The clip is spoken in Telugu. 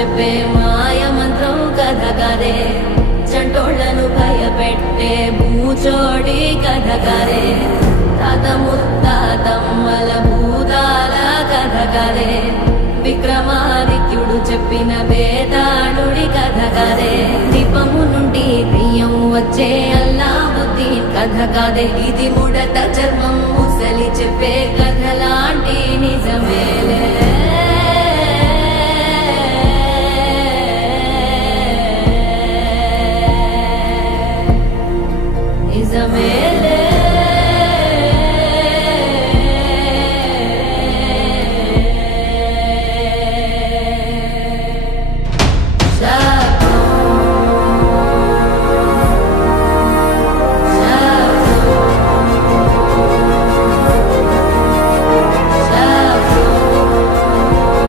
చెప్పే మాయ మంత్రం కథ కదే చంటోళ్లను భయపెట్టే భూచోడి కథ కదే తాత ముత్తాతమ్మల భూతాల కథ కదే విక్రమాదిత్యుడు చెప్పిన వేదాళుడి కథ కదే దీపము నుండి బియ్యం వచ్చే అల్లావుద్దీన్ కథ కదే ఇది ముడత చర్మం ముసలి చెప్పే కథ లాంటి నిజమే